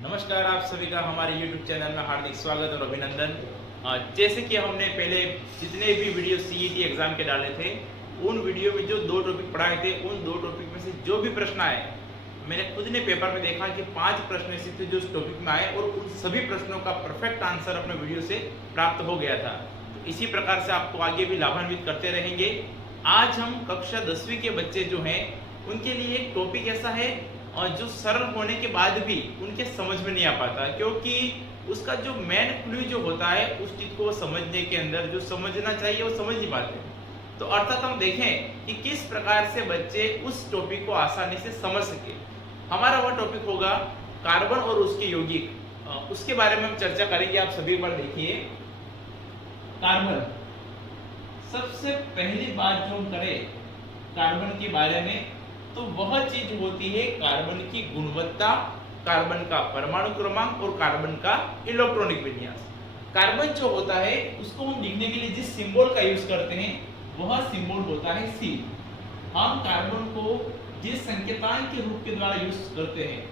नमस्कार, आप सभी का हमारे YouTube चैनल में हार्दिक स्वागत और अभिनंदन। जैसे कि हमने पहले जितने भी वीडियो सीईटी एग्जाम के डाले थे, उन वीडियो में जो 2 टॉपिक पढ़ाए थे, उन 2 टॉपिक में से जो भी प्रश्न आए, मैंने खुद ने पेपर में देखा कि 5 प्रश्न ऐसे थे जो उस टॉपिक में आए और उन सभी प्रश्नों का परफेक्ट आंसर अपने वीडियो से प्राप्त हो गया था। तो इसी प्रकार से आपको आगे भी लाभान्वित करते रहेंगे। आज हम कक्षा 10वीं के बच्चे जो हैं, उनके लिए एक टॉपिक ऐसा है और जो सरल होने के बाद भी उनके समझ में नहीं आ पाता, क्योंकि उसका जो मेन क्लू जो होता है उस चीज को समझने के अंदर जो समझना चाहिए वो समझ नहीं पाते। तो अर्थात हम देखें कि किस प्रकार से बच्चे उस टॉपिक को आसानी से समझ सके। हमारा वह टॉपिक होगा कार्बन और उसके यौगिक। उसके बारे में हम चर्चा करेंगे। आप सभी बार देखिए, कार्बन, सबसे पहली बात जो हम करें कार्बन के बारे में, तो वह चीज होती है कार्बन की गुणवत्ता, कार्बन का परमाणु क्रमांक और कार्बन का इलेक्ट्रॉनिक विन्यास। कार्बन जो होता है उसको हम लिखने के लिए जिस सिंबल का यूज करते हैं वह सिंबल होता है सी। हम कार्बन को जिस संकेतांक के रूप के द्वारा यूज करते हैं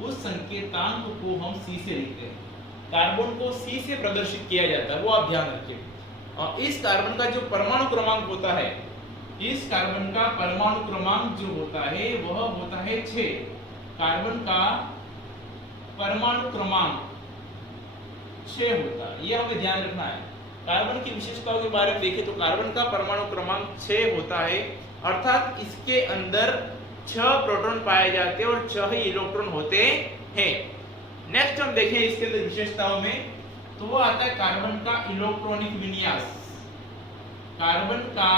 उस संकेतांक को हम सी से लिखते हैं। कार्बन को सी से प्रदर्शित किया जाता है, वो आप ध्यान रखिए। और इस कार्बन का जो परमाणु क्रमांक होता है, इस कार्बन का परमाणु क्रमांक जो होता है वह होता है 6। कार्बन का परमाणु क्रमांक 6 होता है, यह हमें ध्यान रखना है। कार्बन की विशेषताओं के बारे में देखें तो कार्बन का परमाणु क्रमांक 6 होता है, अर्थात इसके अंदर 6 प्रोटॉन पाए जाते हैं और 6 ही इलेक्ट्रॉन होते हैं। नेक्स्ट हम देखें इसके अंदर विशेषताओं में, तो वो आता है कार्बन का इलेक्ट्रॉनिक विन्यास। कार्बन का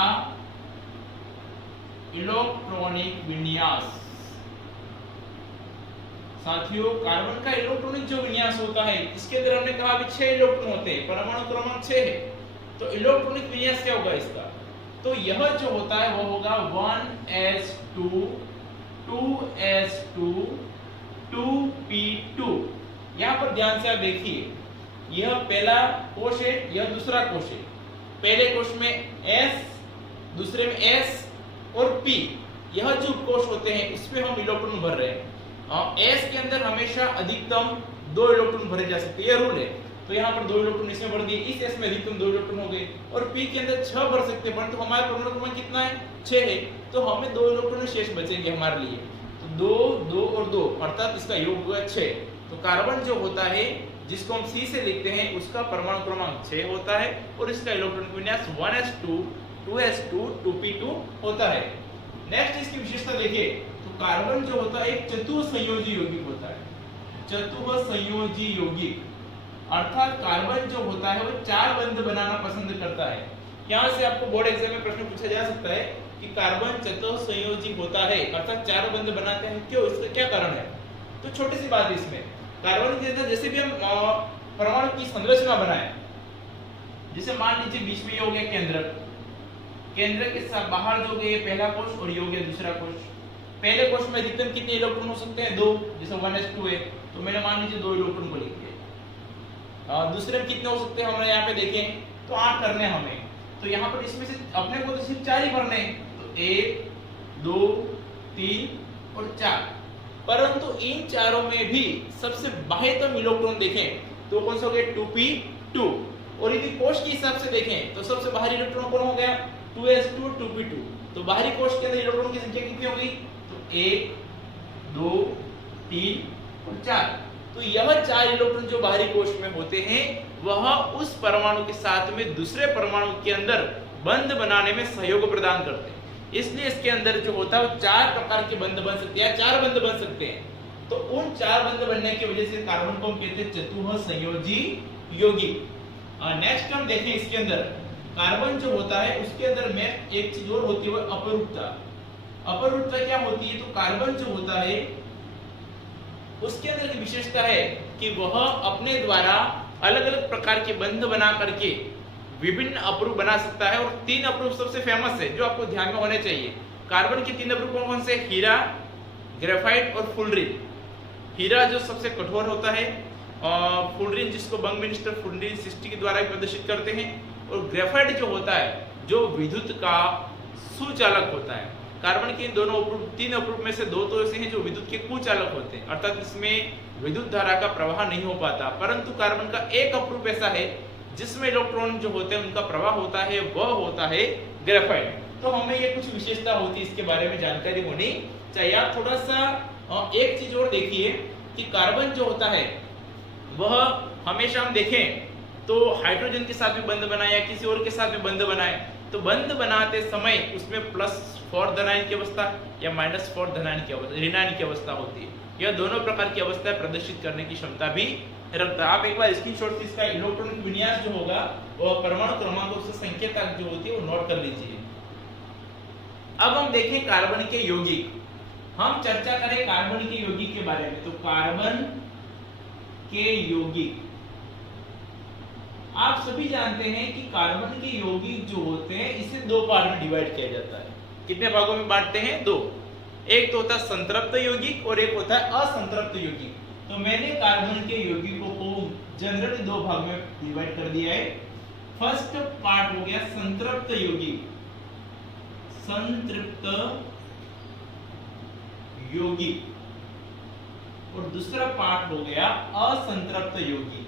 इलेक्ट्रॉनिक विन्यास, साथियों, कार्बन का इलेक्ट्रॉनिक जो विन्यास होता है इसके अंदर हमने कहा अभी 6 इलेक्ट्रॉन होते हैं, परमाणु क्रमांक 6 है। तो इलेक्ट्रॉनिक विन्यास क्या होगा इसका? तो यह जो होता है वो होगा 1s2 2s2 2p2। यहां पर ध्यान से आप देखिए, यह पहला कोश है, यह दूसरा कोश है। पहले कोश में s, दूसरे में s और p, यह जो कोश होते हैं इसमें हम इलेक्ट्रॉन भर रहे हैं। s के अंदर हमेशा अधिकतम 2 इलेक्ट्रॉन भरे जा सकते हैं, यह रूल है। तो यहाँ पर 2 इलेक्ट्रॉन इसमें भर दिए, इस s में अधिकतम 2 इलेक्ट्रॉन हो गए। और p के अंदर 6 भर सकते हैं, परंतु तो हमारा परमाणु क्रमांक कितना है? 6 है। तो हमें 2 इलेक्ट्रॉन शेष बचेंगे हमारे लिए। तो 2 2 और 2, अर्थात इसका योग होगा 6। तो कार्बन जो होता है जिसको हम C से लिखते हैं उसका परमाणु क्रमांक 6 होता है और इसका इलेक्ट्रॉनिक विन्यास 1s2 2s2 2p2 होता है। नेक्स्ट इसकी विशेषता देखिए, तो कार्बन जो होता है एक चतुसंयोजी यौगिक होता है। चतुसंयोजी यौगिक, अर्थात कार्बन जो होता है वो 4 बंध बनाना पसंद करता है। यहाँ से आपको बोर्ड एग्जाम में प्रश्न पूछा जा सकता है कि कार्बन चतुसंयोजी होता है, अर्थात 4 बंध बनाते हैं, क्यों, इसका क्या कारण है? तो छोटी सी बात है इसमें, कार्बन के अंदर जैसे भी हम परमाणु की संरचना बनाए, जैसे मान लीजिए बीच में ये हो गया केंद्रक, केंद्र के साथ बाहर जो गए पहला कोश और ये हो गया दूसरा कोश। पहले कोश में अधिकतम कितने इलेक्ट्रॉन हो सकते हैं? 2, जैसे 1s2 है तो मैंने मान लीजिए 2 इलेक्ट्रॉन को लिख दिया। दूसरे में कितने हो सकते हैं हमें यहाँ पे देखें तो 8 करने हैं हमें। तो यहाँ पर इसमें से अपने को तो सिर्फ 4 ही भरने हैं, तो 1 2 3 और 4। परंतु इन चारों में भी सबसे बाह्यतम इलेक्ट्रॉन देखें तो कौन सा हो गया? 2p2। और यदि कोश के हिसाब से देखें तो सबसे बाहरी इलेक्ट्रॉन कौन हो गया? 2s2 2p2। तो बाहरी कोश के अंदर इलेक्ट्रॉन की संख्या कितनी होगी? तो 1 2 3 और 4। तो यह 4 इलेक्ट्रॉन जो बाहरी कोश में होते हैं वह उस परमाणु के साथ में दूसरे परमाणु के अंदर बंध बनाने में सहयोग प्रदान करते हैं। इसलिए इसके अंदर जो होता है वो 4 प्रकार के बंध बन सकते हैं, 4 बंध बन सकते हैं। तो उन 4 बंध बनने की वजह से कार्बन को हम कहते हैं चतुसंयोजी यौगिक। नेक्स्ट हम देखें इसके अंदर कार्बन जो होता है उसके अंदर में एक चीज और होती है, वो अपरूपता। अपरूपता क्या होती है? तो कार्बन जो होता है उसके अंदर की विशेषता है कि वह अपने द्वारा अलग अलग प्रकार के बंध बना करके विभिन्न अपरूप बना सकता है। और 3 अपरूप सबसे फेमस है जो आपको ध्यान में होने चाहिए। कार्बन के 3 अपरूप कौन से? हीरा, ग्रेफाइट और फुलरिन। हीरा जो सबसे कठोर होता है, और फुलरिन जिसको बंग मिनिस्टर फुलरिन 60 के द्वारा प्रदर्शित करते हैं, और ग्रेफाइट जो होता है जो विद्युत का सुचालक होता है। कार्बन के इन दोनों तीन अप्रूप में से दो तो ऐसे हैं जो विद्युत के कुचालक होते हैं, अर्थात इसमें विद्युत धारा का प्रवाह नहीं हो पाता, परंतु कार्बन का एक अप्रूप ऐसा है जिसमें इलेक्ट्रॉन जो होते हैं उनका प्रवाह होता है, वह होता है ग्रेफाइट। तो हमें ये कुछ विशेषता होती है, इसके बारे में जानकारी होनी चाहिए। आप थोड़ा सा एक चीज और देखिए कि कार्बन जो होता है वह हमेशा हम देखें तो हाइड्रोजन के साथ भी बंध बनाए या किसी और के साथ भी बंध बनाए, तो बंध बनाते समय उसमें +4 धनायन की अवस्था या -4 धनायन की अवस्था, ऋणायन की अवस्था होती है। यह दोनों प्रकार की अवस्थाएं प्रदर्शित करने की क्षमता भी रखता है। आप एक बार स्क्रीनशॉट से इसका इलेक्ट्रॉनिक विन्यास जो होगा और परमाणु क्रमांक उससे संकेतक जो होती है वो नोट कर लीजिए। अब हम देखें कार्बन के यौगिक। हम चर्चा करें कार्बन के यौगिक के बारे में। तो कार्बन के यौगिक, आप सभी जानते हैं कि कार्बन के यौगिक जो होते हैं इसे दो पार्ट में डिवाइड किया जाता है। कितने भागों में बांटते हैं? दो। एक तो होता है संतृप्त यौगिक और एक होता है असंतृप्त यौगिक। तो मैंने कार्बन के यौगिकों को जनरली दो भाग में डिवाइड कर दिया है। फर्स्ट पार्ट हो गया संतृप्त यौगिक, संतृप्त यौगिक, और दूसरा पार्ट हो गया असंतृप्त यौगिक।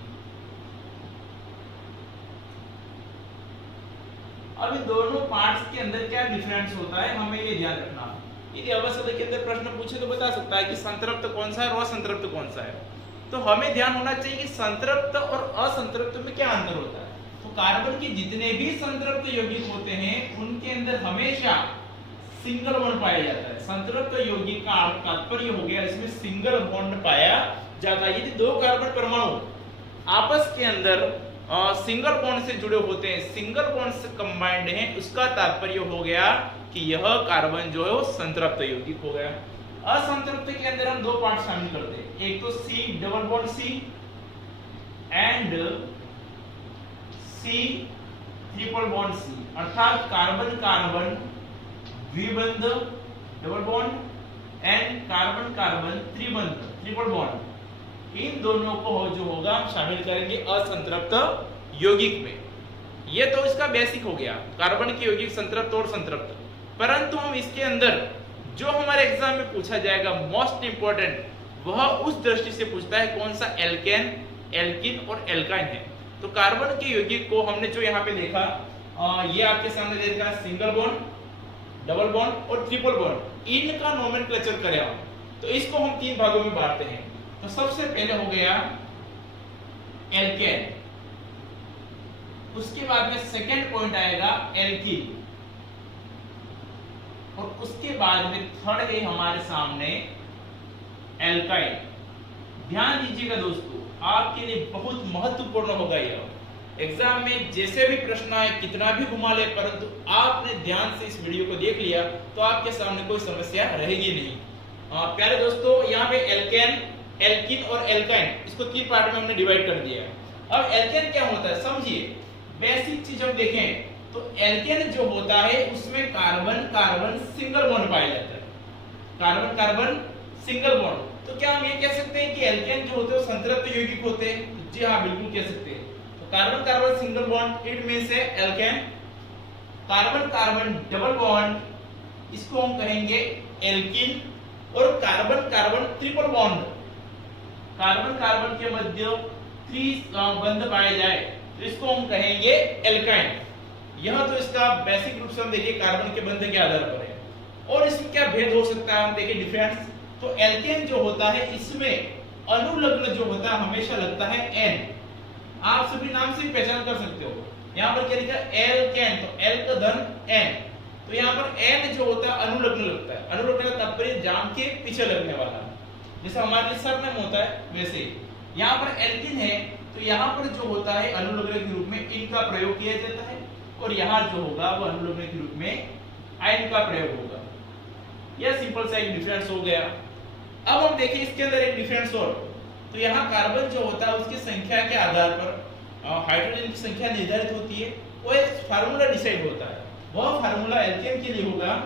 अब इन दोनों पार्ट्स के अंदर क्या डिफरेंस होता है हमें ये ध्यान रखना। यदि अवस्था के अंदर प्रश्न पूछे तो बता सकता है कि संतृप्त कौन सा है और असंतृप्त कौन सा है। तो हमें ध्यान होना चाहिए कि संतृप्त और असंतृप्त में क्या अंतर होता है। तो कार्बन के जितने भी संतृप्त यौगिक होते हैं उनके अंदर हमेशा सिंगल बॉन्ड पाया जाता है। संतृप्त यौगिक का तात्पर्य हो गया इसमें सिंगल बॉन्ड पाया जाता है। यदि दो कार्बन परमाणु आपस के अंदर सिंगल बॉन्ड से जुड़े होते हैं, सिंगल बॉन्ड से कंबाइंड हैं, उसका तात्पर्य हो गया कि यह कार्बन जो है वो संतृप्त यौगिक हो गया। असंतृप्त के अंदर हम दो पार्ट शामिल करते हैं, एक तो C double bond C and C triple bond C, अर्थात कार्बन कार्बन द्विबंध double bond and carbon carbon त्रिबंध ट्रिपल बॉन्ड। इन दोनों को जो होगा हम शामिल करेंगे असंतृप्त यौगिक में। ये तो इसका बेसिक हो गया, कार्बन के यौगिक संतृप्त और संतृप्त। परंतु हम इसके अंदर जो हमारे एग्जाम में पूछा जाएगा मोस्ट इंपोर्टेंट, वह उस दृष्टि से पूछता है कौन सा एल्केन, एल्किन और एल्काइन है। तो कार्बन के यौगिक को हमने जो यहाँ पे देखा, ये आपके सामने देखा सिंगल बॉन्ड, डबल बॉन्ड और ट्रिपल बॉन्ड, इनका नोमेनक्लेचर करें हम। तो इसको हम तीन भागों में बांटते हैं। तो सबसे पहले हो गया एल्केन, उसके बाद में सेकंड पॉइंट आएगा एल्कीन, और उसके बाद में थर्ड है हमारे सामने एल्काइन। ध्यान दीजिएगा दोस्तों, आपके लिए बहुत महत्वपूर्ण होगा यह। एग्जाम में जैसे भी प्रश्न आए, कितना भी घुमा ले, परंतु आपने ध्यान से इस वीडियो को देख लिया तो आपके सामने कोई समस्या रहेगी नहीं। प्यारे दोस्तों, यहाँ पे एल्केन, एल्किन और एल्काइन, इसको तीन पार्ट में हमने डिवाइड कर दिया है। अब एल्केन क्या होता है समझिए, बेसिक चीज हम देखें तो एल्केन जो होता है उसमें कार्बन कार्बन सिंगल बॉन्ड पाया जाता है, कार्बन कार्बन सिंगल बॉन्ड। तो क्या हम ये कह सकते हैं कि एल्केन जो होते हैं संतृप्त यौगिक होते हैं? जी हाँ, बिल्कुल कह सकते हैं। तो carbon carbon single bond it means है alkane. Carbon carbon double bond, इसको हम कहेंगे एल्किन। और carbon carbon triple bond, carbon carbon के मध्य बंध पाए जाए तो इसको हम कहेंगे एल्काइन। यह तो इसका बेसिक रूप से हम देखिए कार्बन के बंध के आधार पर है। और इसमें क्या भेद हो सकता है हम देखिए डिफरेंस। तो एल्केन जो होता है इसमें अनुलग्न जो होता है हमेशा लगता है N। आप सभी नाम से पहचान कर सकते हो। यहाँ पर क्या लिखा है एल्केन, तो L का धन N, तो यहाँ पर N जो होता है अनुलग्न लगता है। अनुलग्न का तात्पर्य जाम के पीछे लगने वाला, जैसे हमारे लिए सरनेम होता है वैसे। यहाँ पर एल्किन है तो यहाँ पर जो होता है अनुलग्न के रूप में इन का प्रयोग किया जाता है, और यहाँ जो होगा वो अनुलग्न के रूप में आयन का प्रयोग होगा। यह सिंपल सा एक डिफरेंस हो गया। अब हम देखिए इसके अंदर एक डिफरेंस और, तो यहाँ कार्बन जो होता है उसकी संख्या के आधार पर हाइड्रोजन की संख्या निर्धारित होती है, वो एक फार्मूला डिसाइड होता है। वह फार्मूला एल्केन के लिए होगा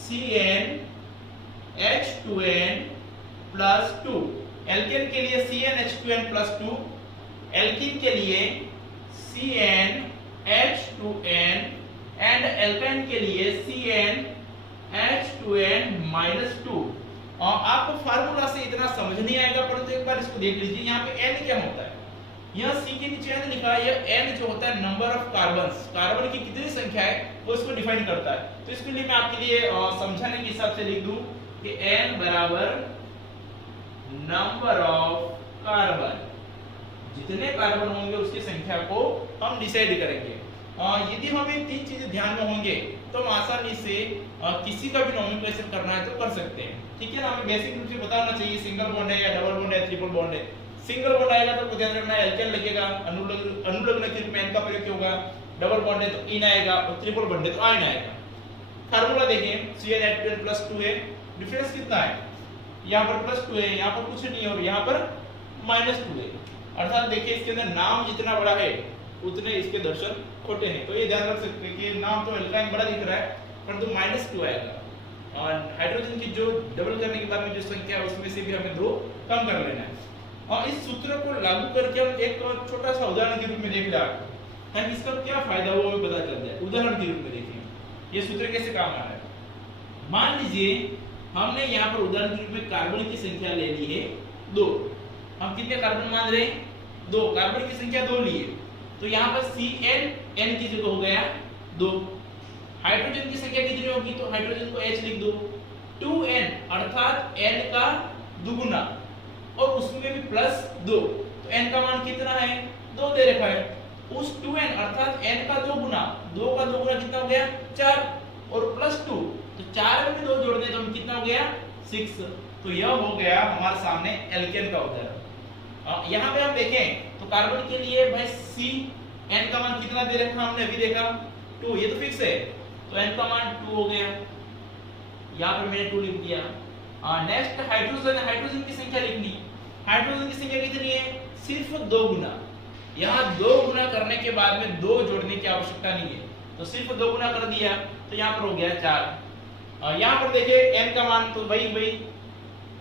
CnH2n+2, एल्केन के लिए CnH2n+2, एल्कीन के लिए CnH2n एंड एल्काइन के लिए CnH2n। H2n-2। आपको फार्मूला से इतना समझ नहीं आएगा, परंतु एक बार इसको देख लीजिए। यहाँ पे n क्या होता है, यह C के नीचे n लिखा है, यह n जो होता है नंबर ऑफ कार्बन्स, कार्बन की कितनी संख्या है वो इसको डिफाइन करता है। तो इसके लिए मैं आपके लिए समझाने के हिसाब से लिख दूं कि n बराबर नंबर ऑफ कार्बन, जितने कार्बन होंगे उसकी संख्या को हम डिसाइड करेंगे। यदि हमें तीन चीजें ध्यान में होंगे तो हम आसानी से किसी का भी नोमेनक्लेचर करना है तो कर सकते हैं, ठीक है ना। हमें बेसिक रूप से बताना चाहिए सिंगल बॉन्ड है या डबल बॉन्ड है, ट्रिपल बॉन्ड है। सिंगल बॉन्ड आएगा तो ध्यान रखना है एल्केन लगेगा, अनुलग्न के रूप में n का प्रयोग होगा। डबल बॉन्ड है तो इन आएगा और ट्रिपल बॉन्ड है तो आयन आएगा। फार्मूला देखें, CnH2n+2 है, डिफरेंस कितना है, यहाँ पर +2 है, यहाँ पर कुछ नहीं है और यहाँ पर -2 है। अर्थात देखिए इसके अंदर नाम जितना बड़ा है उतने इसके दर्शन छोटे हैं। तो ये ध्यान रख सकते हैं कि नाम तो एल्काइन बड़ा दिख रहा है परंतु -2 आएगा। और हाइड्रोजन की जो डबल करने के बाद में जो संख्या है उसमें से भी हमें 2 कम कर लेना है। और इस सूत्र को लागू करके हम एक छोटा सा उदाहरण के रूप में देख रहे हैं ताकि इसका क्या फायदा हुआ हमें पता चल जाए। उदाहरण के रूप में देखिए ये सूत्र कैसे काम आ रहा है। मान लीजिए हमने यहाँ पर उदाहरण के रूप में कार्बन की संख्या ले ली है 2। हम कितने कार्बन मान रहे हैं, 2 कार्बन की संख्या 2 लिए, तो यहाँ पर Cn n की जगह हो गया 2। हाइड्रोजन की संख्या कितनी होगी, तो हाइड्रोजन को H लिख दो, 2n अर्थात n का दुगुना और उसमें भी +2, तो n का मान कितना है 2 दे रखा है। उस 2n अर्थात n का 2 गुना, 2 का 2 गुना कितना हो गया 4 और +2, तो 4 में भी 2 जोड़ दें तो हम कितना हो गया 6। तो यह हो गया हमारे सामने एल्केन का उदाहरण। यहाँ पे हम देखें तो कार्बन के लिए भाई C n का मान कितना दे रखा हमने अभी देखा 2, ये तो फिक्स है, तो n का मान 2 हो गया, यहाँ पर मैंने 2 लिख दिया। नेक्स्ट हाइड्रोजन की संख्या लिखनी। हाइड्रोजन की संख्या कितनी है, सिर्फ 2 गुना। यहाँ 2 गुना करने के बाद में 2 जोड़ने की आवश्यकता नहीं है, तो सिर्फ 2 गुना कर दिया तो यहाँ पर हो गया 4। यहाँ पर देखिए n का मान तो वही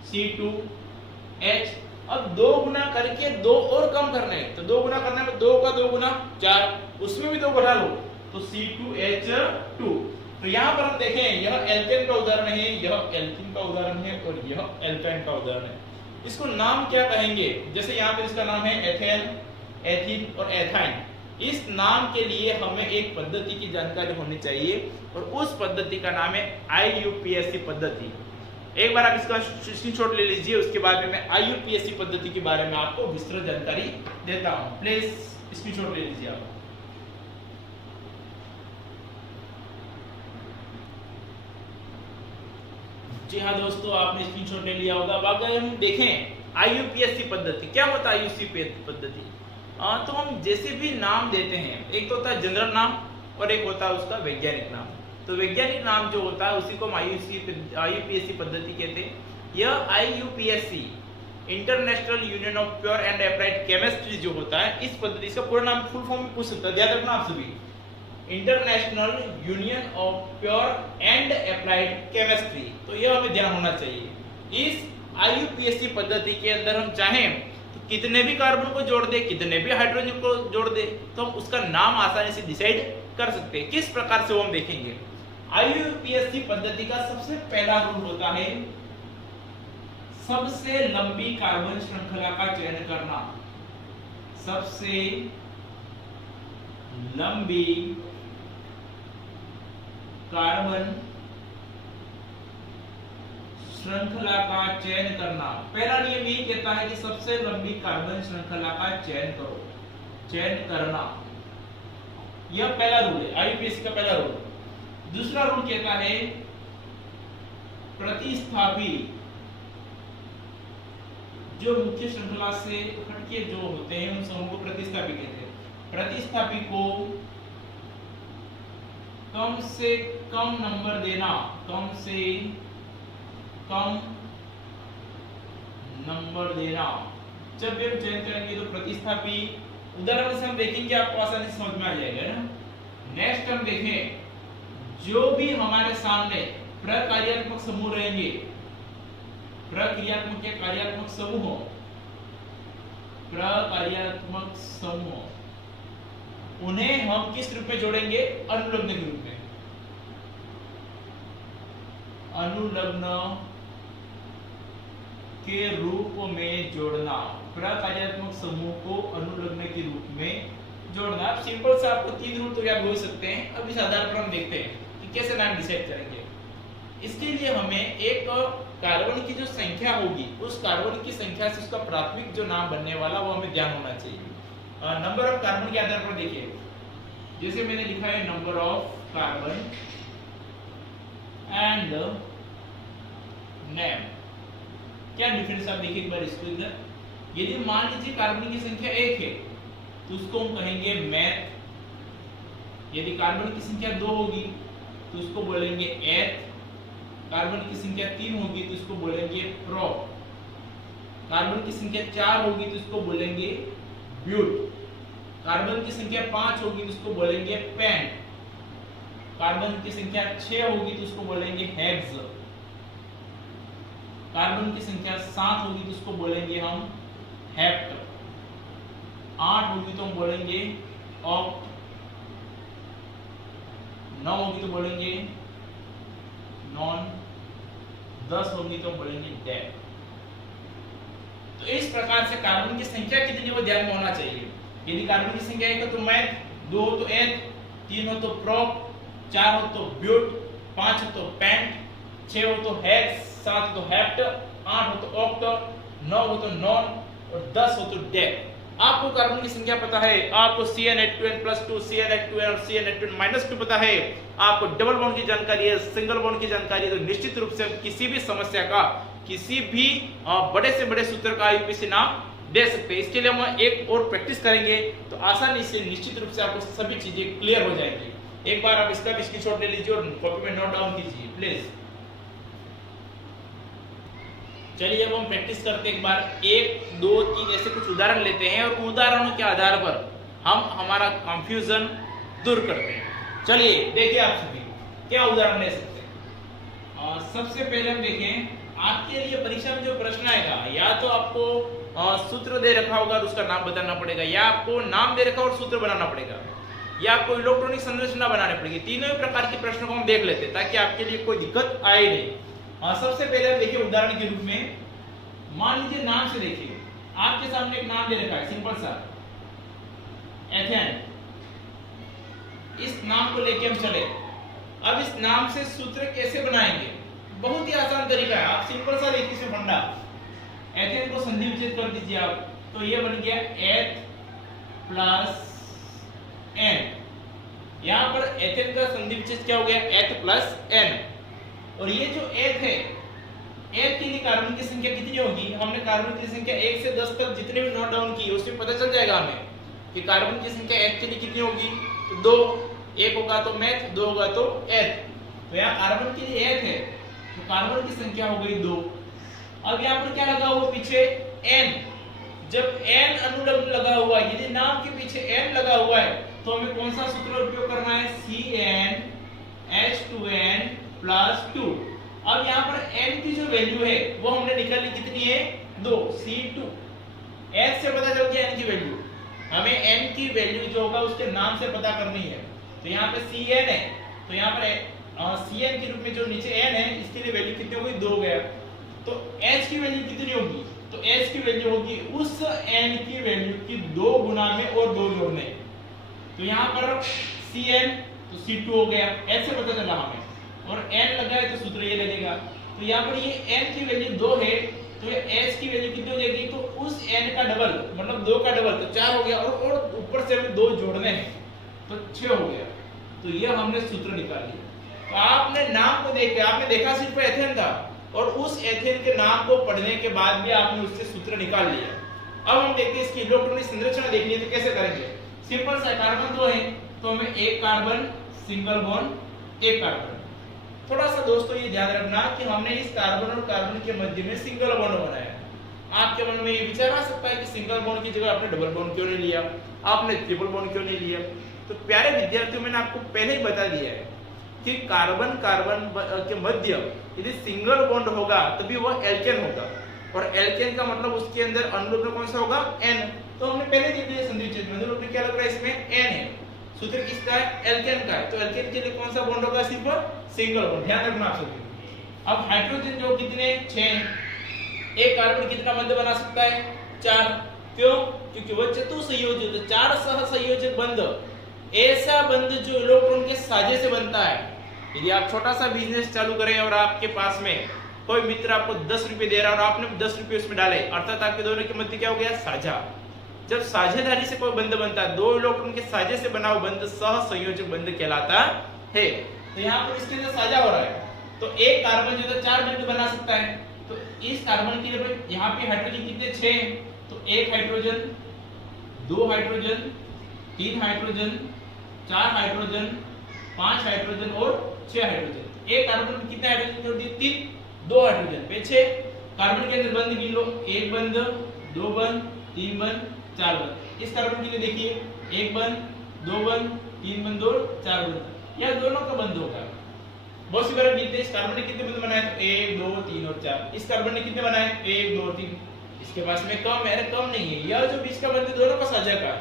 C2H, अब 2 गुना करके 2 और कम करने, तो 2 गुना करने में 2 का 2 गुना 4, उसमें भी 2 बढ़ा लो तो C2H2। तो यहाँ पर हम देखें यह एल्केन का उदाहरण है, यह एल्कीन का उदाहरण है और यह एल्काइन का उदाहरण है। इसको नाम क्या कहेंगे, जैसे यहाँ पर इसका नाम है एथेन, एथीन और एथाइन। इस नाम के लिए हमें एक पद्धति की जानकारी होनी चाहिए और उस पद्धति का नाम है IUPAC पद्धति। एक बार आप इसका स्क्रीनशॉट ले लीजिए, उसके बाद में मैं IUPAC पद्धति के बारे में आपको विस्तृत जानकारी देता हूं। प्लीज स्क्रीनशॉट ले लीजिए आप। जी हाँ दोस्तों, आपने स्क्रीनशॉट ले लिया होगा। अब अगर हम देखें IUPAC पद्धति क्या होता है, IUPAC पद्धति तो हम जैसे भी नाम देते हैं, एक तो होता है जनरल नाम और एक होता है उसका वैज्ञानिक नाम। तो वैज्ञानिक नाम जो होता है उसी को हम IUPAC पद्धति कहते हैं। यह IUPAC international union of pure and applied chemistry जो होता है, इस पद्धति, इसका पूरा नाम फुल फॉर्म में पूछ सकता है, याद रखना आप सभी, international union of pure and applied chemistry. तो यह हमें ध्यान होना चाहिए। इस IUPAC पद्धति के अंदर हम चाहें तो कितने भी कार्बन को जोड़ दे, कितने भी हाइड्रोजन को जोड़ दे, तो हम उसका नाम आसानी से डिसाइड कर सकते हैं। किस प्रकार से वो हम देखेंगे। IUPAC पद्धति का सबसे पहला रूल होता है सबसे लंबी कार्बन श्रृंखला का चयन करना। सबसे लंबी कार्बन श्रृंखला का चयन करना। पहला नियम यही कहता है कि सबसे लंबी कार्बन श्रृंखला का चयन करो, चयन करना। यह पहला रूल है, IUPAC का पहला रूल। दूसरा रूल कहता है प्रतिस्थापी, जो मुख्य श्रृंखला से हटके जो होते हैं उन समूह को प्रतिस्थापी कहते हैं। प्रतिस्थापी को कम से कम नंबर देना, कम से कम नंबर देना। जब भी हम चयन करेंगे तो प्रतिस्थापी उदाहरण से हम देखेंगे, आपको आसानी से समझ में आ जाएगा ना। नेक्स्ट हम देखें, जो भी हमारे सामने प्रक्रियात्मक समूह रहेंगे, प्रक्रियात्मक या कार्यात्मक समूह, प्रक्रियात्मक समूह, उन्हें हम किस रूप में जोड़ेंगे, अनुलग्न के रूप में। अनुलग्न के रूप में जोड़ना, प्रकार्यात्मक समूह को अनुलग्न के रूप में जोड़ना। सिंपल सा आपको 3 रूप तो याद हो सकते हैं। अब इस आधार पर हम देखते हैं कि कैसे नाम डिसाइड करेंगे। इसके लिए हमें एक कार्बन की जो संख्या होगी, उस कार्बन की संख्या से उसका प्राथमिक जो नाम बनने वाला वो हमें ध्यान होना चाहिए। नंबर ऑफ कार्बन के आधार पर देखिए, जैसे मैंने लिखा है number of carbon and name. क्या डिफरेंस आप देखिए एक बार इसके अंदर। यदि मान लीजिए कार्बन की संख्या 1 है तो उसको हम कहेंगे मैथ। यदि कार्बन की संख्या 2 होगी तो उसको बोलेंगे एथ। कार्बन की संख्या 3 होगी तो इसको बोलेंगे प्रोप। कार्बन की संख्या 4 होगी तो इसको बोलेंगे ब्यूट। कार्बन की संख्या 5 होगी तो इसको बोलेंगे पेंट। कार्बन की संख्या 6 होगी तो इसको बोलेंगे हेक्स। कार्बन की संख्या 7 होगी तो इसको बोलेंगे हम हेप्ट। 8 होगी तो हम बोलेंगे ऑक्ट। 9 होगी तो बोलेंगे नॉन। 10 होगी तो हम बोलेंगे डेड। तो इस प्रकार से कार्बन की संख्या कितनी वो ध्यान में होना चाहिए। यदि कार्बन की संख्या 1 हो तो मैथ, 2 हो तो एथ, 3 हो तो प्रोप, 4 हो तो ब्यूट, 5 हो तो पेंट, 6 हो तो हेक्स, 7 हो तो हेप्ट, 8 हो तो ऑक्ट, 9 हो तो नॉन और 10 हो तो डेड। आपको कार्बन की संख्या पता है, आपको CnH2n+2, CnH2n और CnH2n-2 पता है, आपको डबल बॉन्ड की जानकारी है, सिंगल बॉन्ड की जानकारी है, तो निश्चित रूप से किसी भी समस्या का, किसी भी बड़े से बड़े सूत्र का यूपीएससी नाम दे सकते हैं। इसके लिए हम एक और प्रैक्टिस करेंगे तो आसानी से निश्चित रूप से आपको सभी चीजें क्लियर हो जाएंगी। एक बार आप इसका भी स्क्रीनशॉट ले लीजिए और कॉपी में नोट डाउन कीजिए प्लीज। चलिए अब हम प्रैक्टिस करते एक बार 1, 2, 3 ऐसे कुछ उदाहरण लेते हैं और उदाहरणों के आधार पर हम हमारा कंफ्यूजन दूर करते हैं। चलिए देखिए आप सभी क्या उदाहरण ले सकते हैं। सबसे पहले हम देखें, आपके लिए परीक्षा में जो प्रश्न आएगा, या तो आपको सूत्र दे रखा होगा और उसका नाम बताना पड़ेगा, या आपको नाम दे रखा और सूत्र बनाना पड़ेगा, या आपको इलेक्ट्रॉनिक संरचना बनानी पड़ेगी। तीनों ही प्रकार के प्रश्नों को हम देख लेते हैं ताकि आपके लिए कोई दिक्कत आए नहीं। सबसे पहले हम देखिए उदाहरण के रूप में, मान लीजिए नाम से देखिए, आपके सामने एक नाम दे रखा है सिंपल सा एथेन। इस नाम को लेके हम चले। अब इस नाम से सूत्र कैसे बनाएंगे, बहुत ही आसान तरीका है। आप सिंपल सा देखिए इसमें फंडा, एथेन को संधि विच्छेद कर दीजिए आप, तो ये बन गया एथ प्लस एन। यहां पर एथेन का संधि विच्छेद क्या हो गया, एथ प्लस एन। और ये जो एथ है, एथ के लिए कार्बन की संख्या कितनी होगी, हमने कार्बन की संख्या 1 से 10 तक जितने भी नोट डाउन की उसमें पता चल जाएगा हमें कि कार्बन की संख्या एथ के लिए कितनी होगी। तो 2, 1 होगा तो मैथ, 2 होगा तो एथ। तो यहाँ कार्बन के लिए एथ है तो कार्बन की संख्या हो गई 2। अब यहाँ पर क्या लगा हुआ पीछे, n। जब n अनुलग्न लगा हुआ है, यदि नाम के पीछे n लगा हुआ है तो हमें कौन सा सूत्र उपयोग करना है, CnH2n+2। अब यहाँ पर n की जो वैल्यू है वो हमने निकाली, कितनी है 2, C2। h से पता चल गया n की वैल्यू, हमें n की वैल्यू जो होगा उसके नाम से पता करनी है। तो यहाँ पे Cn है, तो यहाँ पर Cn के रूप में जो नीचे n है इसके लिए वैल्यू कितनी होगी, 2 गया। तो h की वैल्यू कितनी होगी, तो h की वैल्यू होगी उस n की वैल्यू की 2 गुना में और 2 जोड़ने। तो यहाँ पर Cn तो C2 हो गया, h से पता चला हमें, और n लगा है तो सूत्र ये लगेगा। तो यहाँ पर ये n की वैल्यू 2 है तो ये h की वैल्यू कितनी हो जाएगी, तो उस n का डबल मतलब 2 का डबल तो 4 हो गया, और ऊपर से हमें 2 जोड़ने हैं तो 6 हो गया। तो ये हमने सूत्र निकाल लिया। तो आपने नाम को देख के आपने देखा सिर्फ एथेन था, और उस एथेन के नाम को पढ़ने के बाद भी आपने उससे सूत्र निकाल लिया। अब हम देखते हैं इसकी इलेक्ट्रॉनिक संरचना देखनी है तो कैसे करेंगे। सिंपल सा, कार्बन 2 है तो हमें एक कार्बन, सिंगल बॉन्ड, एक कार्बन। थोड़ा सा दोस्तों ये ध्यान रखना कि हमने इस कार्बन और कार्बन के मध्य में सिंगल बॉन्ड बनाया। आपके मन में ये विचार आ सकता है कि सिंगल बॉन्ड की जगह आपने डबल बॉन्ड क्यों नहीं लिया, आपने ट्रिपल बॉन्ड क्यों नहीं लिया। तो प्यारे विद्यार्थियों, मैंने आपको पहले ही बता दिया है कि कार्बन कार्बन के मध्य यदि सिंगल बॉन्ड होगा तभी वह एल्केन होगा, और एल्केन का मतलब उसके अंदर अनुलग्न कौन सा होगा, N। तो हमने पहले देख लिया संधि विच्छेद में, अनुलग्न क्या लग रहा है इसमें, N है। सूत्र किसका है, एल्केन का है। तो एल्केन के लिए कौन सा बॉन्ड होगा, सिर्फ सिंगल बॉन्ड। ध्यान रखना आप सभी। अब हाइड्रोजन जो कितने 6, एक कार्बन कितना बंध बना सकता है 4। क्यों? क्योंकि वह चतुसंयोजक, तो 4 सहसंयोजक बंध, ऐसा बंध जो इलेक्ट्रॉन के साझे से बनता है। यदि आप छोटा सा बिजनेस चालू करें और आपके पास में कोई मित्र आपको 10 रुपए दे रहा है और आपने 10 रुपए उसमें डाले, अर्थात आपके दोनों की मध्य क्या हो गया साझा। जब साझेदारी से कोई बंध बनता है, दो इलेक्ट्रॉन के साझे से बना हुआ बंध सहसंयोजक बंध कहलाता है। तो यहाँ पर इसके अंदर साझा हो रहा है, तो एक कार्बन जो है 4 बंध बना सकता है। तो इस कार्बन के लिए यहाँ पे हाइड्रोजन कितने 6, तो 1 hydrogen, 2 hydrogen, 3 hydrogen, 4 hydrogen, 5 hydrogen और 6 हाइड्रोजन। एक कार्बन में कितने हाइड्रोजन जोड़ दिए 3, 2 हाइड्रोजन पे 6। कार्बन के अंदर बंध गिन लो, 1 बंध, 2 बंध, 3 बंध, 4 बंध। इस कार्बन के लिए देखिए 1 बंध, 2 बंध, 3 बंध और 4 बंध, यह दोनों का बंध होगा। बहुत सी बार गिनते हैं इस कार्बन ने कितने बंध बनाए, तो 1 2 3 और 4। इस कार्बन ने कितने बनाए 1 2 3। इसके पास में कम है, कम नहीं है, यह जो बीच का बंध है दोनों का साझा का,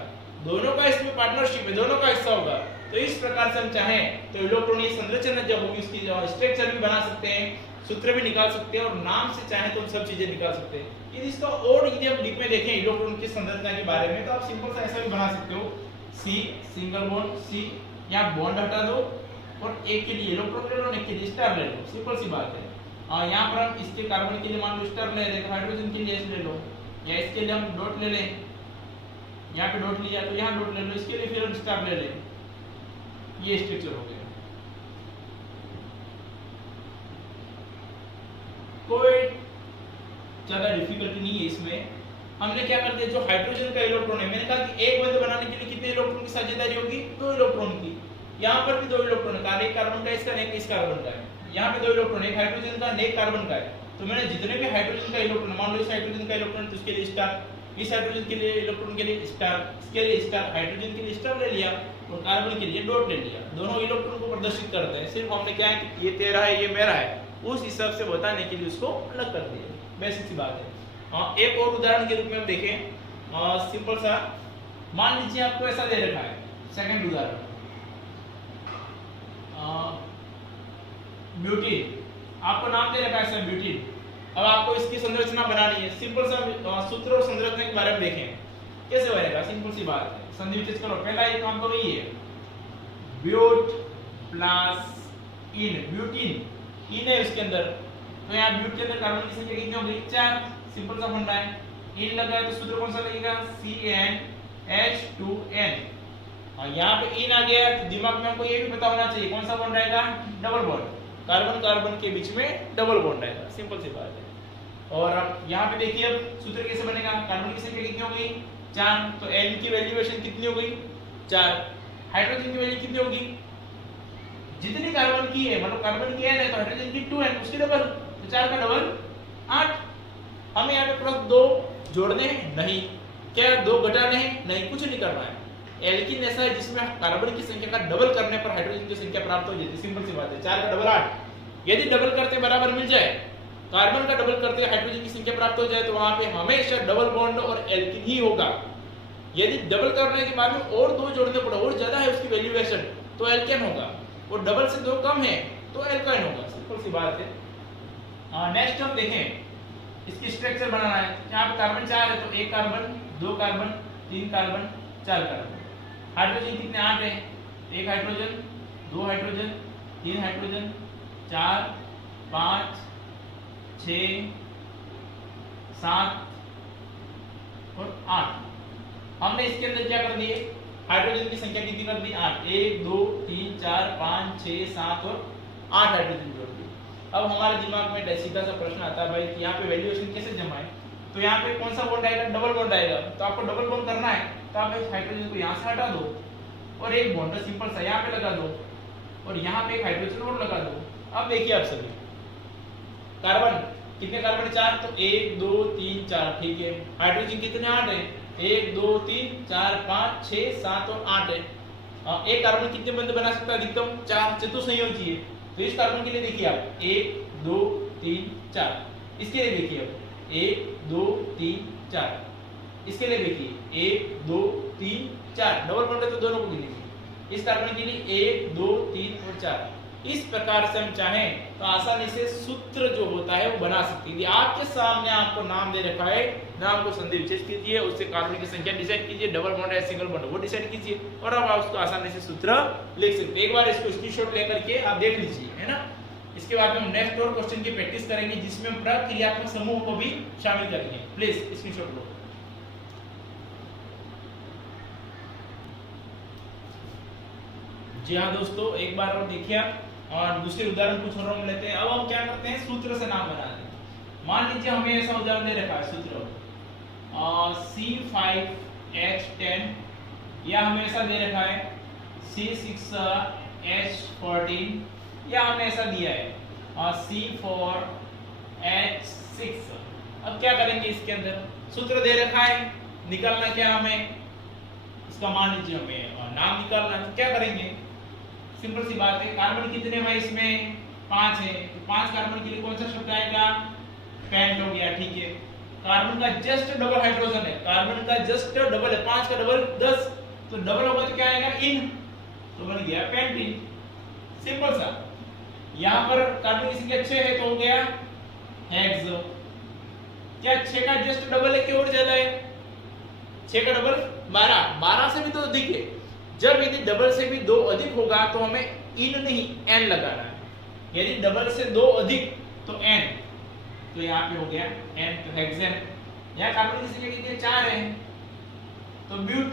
दोनों का इसमें पार्टनरशिप है, दोनों का हिस्सा होगा। तो इस प्रकार से हम चाहें तो इलेक्ट्रॉन की संरचना जब होगी उसकी स्ट्रक्चर भी बना सकते हैं, सूत्र भी निकाल सकते हैं और नाम से चाहें तो हम सब चीजें निकाल सकते हैं। यदि इसका और यदि हम डीप में देखें इलेक्ट्रॉन की संरचना के बारे में, तो आप सिंपल सा ऐसा भी बना सकते हो, C सिंगल बॉन्ड C, यहाँ बॉन्ड हटा दो और एक के लिए इलेक्ट्रॉन ले लो, एक के लिए स्टार ले लो, सिंपल सी बात है। और यहाँ पर हम इसके कार्बन के लिए मान लो स्टार ले लें, हाइड्रोजन के लिए S ले लो, या इसके लिए हम डॉट ले लें, यहाँ पे डॉट लिया तो यहाँ डॉट ले लो, इसके लिए फिर हम स्टार ले लें। ये स्ट्रक्चर हो गया। कोई ज्यादा डिफिकल्टी नहीं है इसमें। हमने क्या कर दिया, जो हाइड्रोजन का इलेक्ट्रॉन है, मैंने कहा कि एक बंध बनाने के लिए कितने इलेक्ट्रॉन की साझेदारी होगी 2 इलेक्ट्रॉन की। यहाँ पर भी 2 इलेक्ट्रॉन है, एक कार्बन का इसका, एक इस कार्बन का है। यहाँ पे 2 इलेक्ट्रॉन, एक हाइड्रोजन का, एक कार्बन का है। तो मैंने जितने भी हाइड्रोजन का इलेक्ट्रॉन, मान लो इस हाइड्रोजन का इलेक्ट्रॉन तो उसके लिए स्टार, इस हाइड्रोजन के लिए इलेक्ट्रॉन के लिए स्टार, इसके लिए स्टार, हाइड्रोजन के लिए स्टार ले लिया और कार्बन के लिए डॉट ले लिया। दोनों इलेक्ट्रॉन को प्रदर्शित करते हैं। सिर्फ हमने क्या है कि ये तेरा है ये मेरा है, उस हिसाब से बताने के लिए उसको अलग कर दिया। बेसिक सी बात है। हाँ, एक और उदाहरण के रूप में हम देखें, सिंपल सा, मान लीजिए आपको ऐसा दे रखा है, सेकंड उदाहरण, ब्यूटीन, आपको नाम दे रखा है सर ब्यूटीन। अब आपको इसकी संरचना बनानी है। सिंपल सा सूत्र और संरचना के बारे में देखें कैसे बनेगा, सिंपल सी बात है। संधि विच्छेद करो, पहला एक काम करो ये है ब्यूट प्लस इन, ब्यूटीन इन है उसके अंदर, तो यहाँ ब्यूट के अंदर कार्बन की संख्या कितनी होगी 4, सिंपल सा फंडा है। इन लगा है तो सूत्र कौन सा लगेगा CnH2n। और यहाँ पे इन आ गया तो दिमाग में हमको ये भी पता होना चाहिए कौन सा बॉन्ड रहेगा, डबल बॉन्ड, कार्बन कार्बन के बीच में डबल बॉन्ड रहेगा, सिंपल सी बात है। और अब यहाँ पे देखिए अब सूत्र कैसे बनेगा, कार्बन की संख्या कितनी हो गई 4, तो N की वैल्यूएशन कितनी हो गई 4, हाइड्रोजन की वैल्यू कितनी होगी, जितनी कार्बन की है मतलब कार्बन की N है तो हाइड्रोजन की 2N, उसकी डबल, तो 4 का डबल 8। हमें यहाँ पे प्लस 2 जोड़ने हैं नहीं, क्या 2 घटाने हैं नहीं, कुछ नहीं करना है। एल्कीन ऐसा है जिसमें कार्बन की संख्या का डबल करने पर हाइड्रोजन की संख्या प्राप्त हो जाती है, सिंपल सी बात है। 4 का डबल 8, यदि डबल करते बराबर मिल जाए, कार्बन का डबल करते हाइड्रोजन की संख्या प्राप्त हो जाए, तो वहां पे हमेशा डबल बॉन्ड और एल्कीन ही होगा। यदि डबल करने के बाद में और 2 जोड़ने पड़े और ज्यादा है उसकी वैल्यूएशन, तो एल्केन होगा, और डबल से 2 कम है तो एल्काइन होगा, सिंपल सी बात है। नेक्स्ट हम देखें, इसकी स्ट्रक्चर बनाना है। यहाँ पे कार्बन 4 है तो 1 carbon, 2 carbon, 3 carbon, 4 carbon. Hydrogen कितने 8 है, 1 हाइड्रोजन, 2 हाइड्रोजन, 3 हाइड्रोजन, 4 5 6 7 और 8। हमने इसके अंदर क्या कर दिए, हाइड्रोजन की संख्या कितनी कर दी 8, 1 2 3 4 5 6 7 और 8 हाइड्रोजन जोड़ दी। अब हमारे दिमाग में सीधा सा प्रश्न आता है भाई कि यहाँ पे वैल्यूएशन कैसे जमाएं, तो यहाँ पे कौन सा बॉन्ड आएगा, डबल बॉन्ड आएगा। तो आपको डबल बॉन्ड करना है तो आप इस हाइड्रोजन को यहाँ से हटा दो और एक बॉन्ड सिंपल सा यहाँ पे लगा दो और यहाँ पे एक हाइड्रोजन और लगा दो। अब देखिए आप सभी, कार्बन कितने कार्बन 4, तो 1 2 3 4, ठीक है। हाइड्रोजन कितने 8 है, 1 2 3 4 5 6 7 और 8 है। एक कार्बन कितने बंध बना सकता है अधिकतम 4, चतुसंयोजी है। तो इस कार्बन के लिए देखिए आप 1 2 3 4, इसके लिए देखिए आप 1 2 3 4, इसके लिए देखिए 1 2 3 4, डबल बॉन्ड है तो दोनों को गिनेंगे। इस कार्बन के लिए 1 2 3 और 4, इस प्रकार से हम चाहें तो आसानी से सूत्र जो होता है वो बना सकते हैं। यदि आपके सामने आपको नाम दे रखा है, नाम को संधि विच्छेद कीजिए, उससे कार्बन की संख्या डिसाइड कीजिए, डबल बॉन्ड या सिंगल बॉन्ड वो डिसाइड कीजिए, और अब आप उसको आसानी से सूत्र लिख सकते हैं। एक बार इसको स्क्रीनशॉट लेकर के आप देख लीजिए, है ना। इसके बाद हम नेक्स्ट और क्वेश्चन की प्रैक्टिस करेंगे जिसमें हम प्रक्रियात्मक समूह को भी शामिल करेंगे। प्लीज स्क्रीनशॉट लो। जी हाँ दोस्तों, एक बार और देखिए और दूसरे उदाहरण कुछ और हम लेते हैं। अब हम क्या करते हैं, सूत्र से नाम बनाते हैं। मान लीजिए हमें ऐसा उदाहरण दे रखा है सूत्र C5H10, या हमें ऐसा दे रखा है C6H14, या हमें ऐसा दिया है C4H6। अब क्या करेंगे, इसके अंदर सूत्र दे रखा है, निकालना क्या हमें, इसका मान लीजिए हमें नाम निकालना है। क्या करेंगे, सिंपल सी बात है, कार्बन कितने हैं इसमें 5 है, तो 5 कार्बन के लिए कौन सा शब्द आएगा, पेंट हो गया, ठीक है। कार्बन का जस्ट डबल हाइड्रोजन है, कार्बन का जस्ट डबल है, 5 का डबल 10, तो डबल होगा तो क्या आएगा इन, तो बन गया पेंटीन, सिंपल सा। यहां पर कार्बन की संख्या 6 है तो हो गया हेक्सो। क्या 6 का जस्ट डबल है कि और ज्यादा है, 6 का डबल 12, 12 से भी तो अधिक है। जब यदि डबल से भी 2 अधिक होगा तो हमें इन नहीं एन लगाना है, यदि डबल से 2 अधिक तो एन, तो यहाँ पे हो गया एन, तो हेक्सेन। यहाँ कार्बन की संख्या कितनी है, 4 है, तो ब्यूट।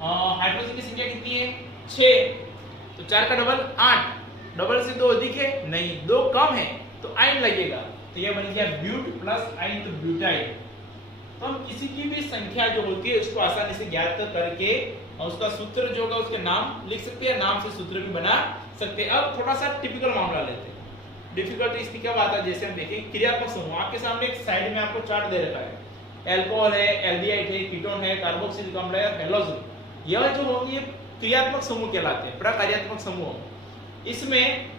हाइड्रोजन की संख्या कितनी है, 6, तो 4 का डबल 8, डबल से 2 अधिक है नहीं, 2 कम है तो आइन लगेगा, तो यह बन गया ब्यूट प्लस आइन, तो ब्यूटाइल। तो हम किसी की भी संख्या जो होती है उसको आसानी से ज्ञात करके और उसका सूत्र जो होगा उसके नाम लिख सकते हैं, नाम से सूत्र भी बना सकते हैं। अब थोड़ा सा टिपिकल मामला लेते हैं। डिफिकल्टी इसकी क्या बात है, जैसे हम देखें क्रियात्मक समूह, आपके सामने एक साइड में आपको चार्ट दे रखा है, अल्कोहल है, एल्डिहाइड है, कीटोन है, कार्बोक्सिलिक अम्ल है, हैलोजन। यह जो होंगे क्रियात्मक समूह कहलाते हैं, प्रकार्यात्मक समूह। इसमें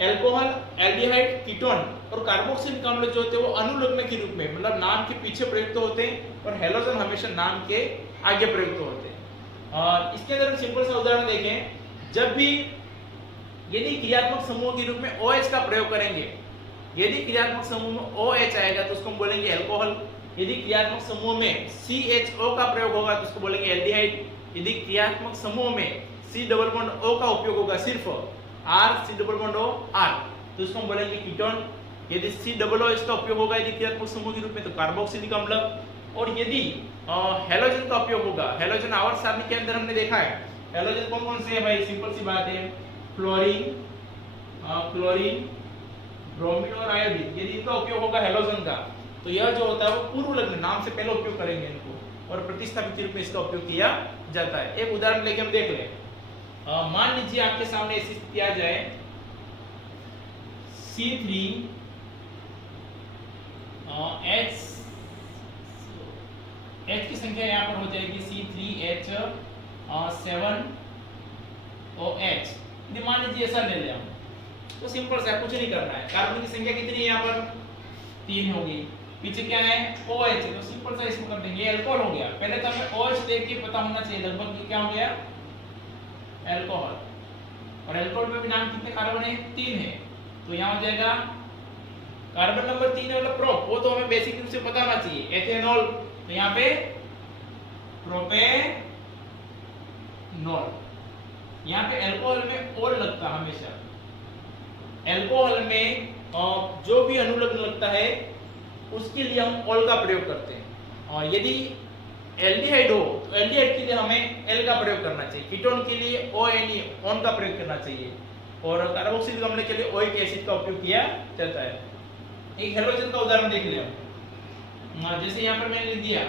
अल्कोहल, एल्डिहाइड, कीटोन और कार्बोक्सिलिक अम्ल जो होते हैं वो अनुलग्न के रूप में, मतलब नाम के पीछे प्रयुक्त होते हैं, और हैलोजन हमेशा नाम के आगे प्रयुक्त होते हैं। इसके अंदर सिंपल सा उदाहरण देखें, जब भी यदि क्रियात्मक समूह के रूप में OH का प्रयोग करेंगे, यदि क्रियात्मक समूह में OH आएगा तो उसको हम बोलेंगे अल्कोहल। यदि क्रियात्मक समूह में CHO का प्रयोग होगा तो उसको बोलेंगे एल्डिहाइड। यदि क्रियात्मक समूह में C डबल बॉन्ड O का उपयोग होगा, सिर्फ R C double bond O R, तो उसको हम बोलेंगे कीटोन। यदि C डबल O इसका उपयोग होगा यदि क्रियात्मक समूह के रूप में, तो कार्बोक्सिलिक अम्ल। और यदि हैलोजन का उपयोग होगा, हैलोजन आवर्त सारणी के अंदर हमने देखा है हैलोजन कौन कौन से है भाई, सिंपल सी बात है, फ्लोरीन, ब्रोमीन और आयोडीन। यदि इनका उपयोग होगा हैलोजन का, तो यह जो होता है वो पूर्व लग्न नाम से पहले उपयोग करेंगे इनको, और प्रतिस्थापित रूप में इसका उपयोग किया जाता है। एक उदाहरण लेके हम देख लें। मान लीजिए आपके सामने ऐसी स्थिति आ जाए, H की संख्या यहाँ पर हो जाएगी C3H7OH। यदि मान लीजिए ऐसा ले लें हम, तो सिंपल सा, कुछ नहीं करना है। कार्बन की संख्या कितनी है यहाँ पर, 3 होगी, पीछे क्या है OH है, तो सिंपल सा इसको कर देंगे, अल्कोहल हो गया। पहले तो हमें OH देख के पता होना चाहिए लगभग क्या हो गया, अल्कोहल। और अल्कोहल में भी नाम कितने कार्बन है, 3 है, तो यहाँ हो जाएगा कार्बन नंबर 3 है मतलब प्रो, वो तो हमें बेसिक रूप से पता होना चाहिए, एथेनॉल, तो यहाँ पे प्रोपेनॉल। यहाँ पे अल्कोहल में ओल लगता है हमेशा, अल्कोहल में जो भी अनुलग्न लगता है उसके लिए हम ओल का प्रयोग करते हैं। और यदि एल्डिहाइड हो तो एल्डिहाइड के लिए हमें एल का प्रयोग करना चाहिए, कीटोन के लिए ONE ऑन का प्रयोग करना चाहिए, और कार्बोक्सिलिक अम्ल के लिए ओइक एसिड का उपयोग किया जाता है। एक हैलोजन का उदाहरण देख लें, जैसे यहाँ पर मैंने लिख दिया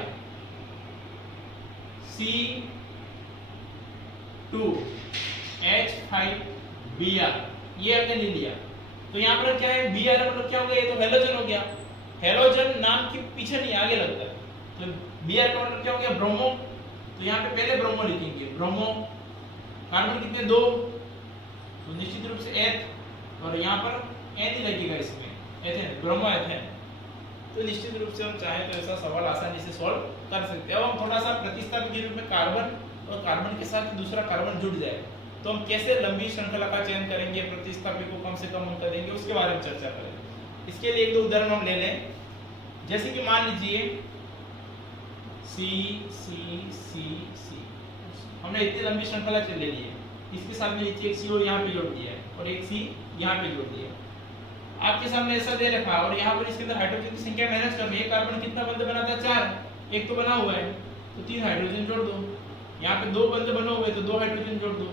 C2H5Br, ये हमने ले लिया, तो यहाँ पर क्या है Br मतलब क्या हो गया, ये तो हैलोजन हो गया। हैलोजन नाम के पीछे नहीं आगे लगता है, तो Br का मतलब क्या हो गया, ब्रोमो, तो यहाँ पे पहले ब्रोमो लिखेंगे, ब्रोमो। कार्बन कितने 2, तो निश्चित रूप से एथ, और यहाँ पर एन ही लगेगा इसमें, एथेन, ब्रोमो एथेन। तो निश्चित रूप से हम चाहें तो ऐसा सवाल आसानी से सॉल्व कर सकते हैं। अब हम थोड़ा सा प्रतिस्थापित के रूप में कार्बन और कार्बन के साथ दूसरा कार्बन जुड़ जाए, तो हम कैसे लंबी श्रृंखला का चयन करेंगे, प्रतिस्थापी को कम से कम अंक देंगे, उसके बारे में चर्चा करेंगे। इसके लिए एक दो उदाहरण हम ले लें। जैसे कि मान लीजिए सी सी सी सी, हमने इतनी लंबी श्रृंखला ले ली है, इसके साथ में नीचे एक सी और यहाँ पे जोड़ दिया है और एक सी यहाँ पे जोड़ दिया है। आपके सामने ऐसा दे रखा और यहाँ पर इसके अंदर हाइड्रोजन की संख्या मैनेज करनी है। कार्बन कितना बंद बनाता है? 4, एक तो बना हुआ है तो 3 हाइड्रोजन जोड़ दो। यहाँ पे 2 बंद बने हुए तो 2 हाइड्रोजन जोड़ दो।